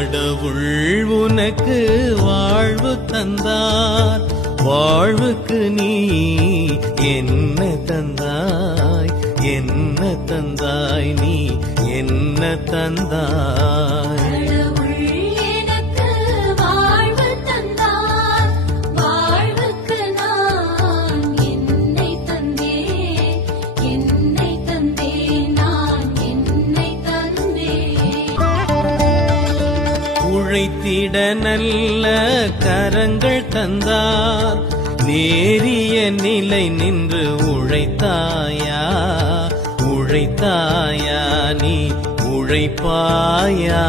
கடவுள் உனக்கு வாழ்வு தந்தார், வாழ்வுக்கு நீ என்ன தந்தாய், என்ன தந்தாய், நீ என்ன தந்தாய். உழைத்திட நல்ல கரங்கள் தந்தார், நேரிய நிலை நின்று உழைத்தாயா, உழைத்தாயா, நீ உழைப்பாயா.